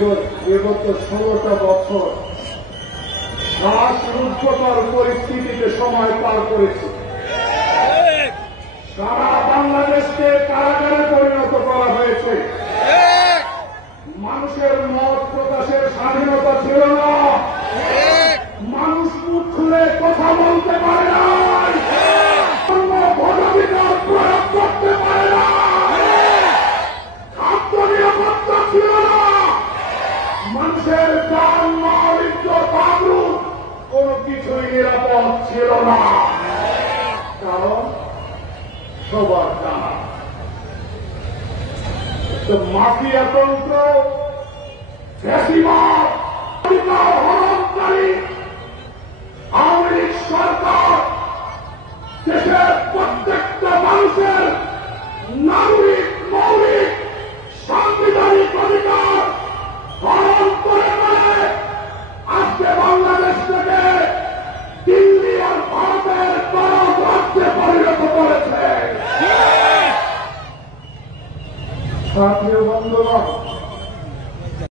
বিগত 16টা বছর শ্বাসরুদ্ধকর পরিস্থিতিতে সময় পার করেছে। সারা বাংলাদেশকে কারাগারে পরিণত করা হয়েছে। মানুষের মত প্রকাশের স্বাধীনতা ছিল না। মানুষ মুখ খুলে কথা বলতে পারে না, ভোটাধিকার প্রয়োগ করতে পারে না, খাদ্য নিরাপত্তা ছিল না, মানুষের প্রাণ মাল ইজ্জত আবরু কোন কিছুই নিরাপদ ছিল না। কারণ সবার জানা মাফিয়া তন্ত্র, ফ্যাসিবাদ, অধিকার হরণকারী আওয়ামী লীগ সরকার দেশের প্রত্যেকটা মানুষের নাগরিক মৌলিক সাংবিধানিক অধিকার হরণ করে বলে আজকে বাংলাদেশ থেকে দিল্লি আর ভারতের বড় রাজ্যে পরিণত করেছে। সাথী বন্ধুগণ,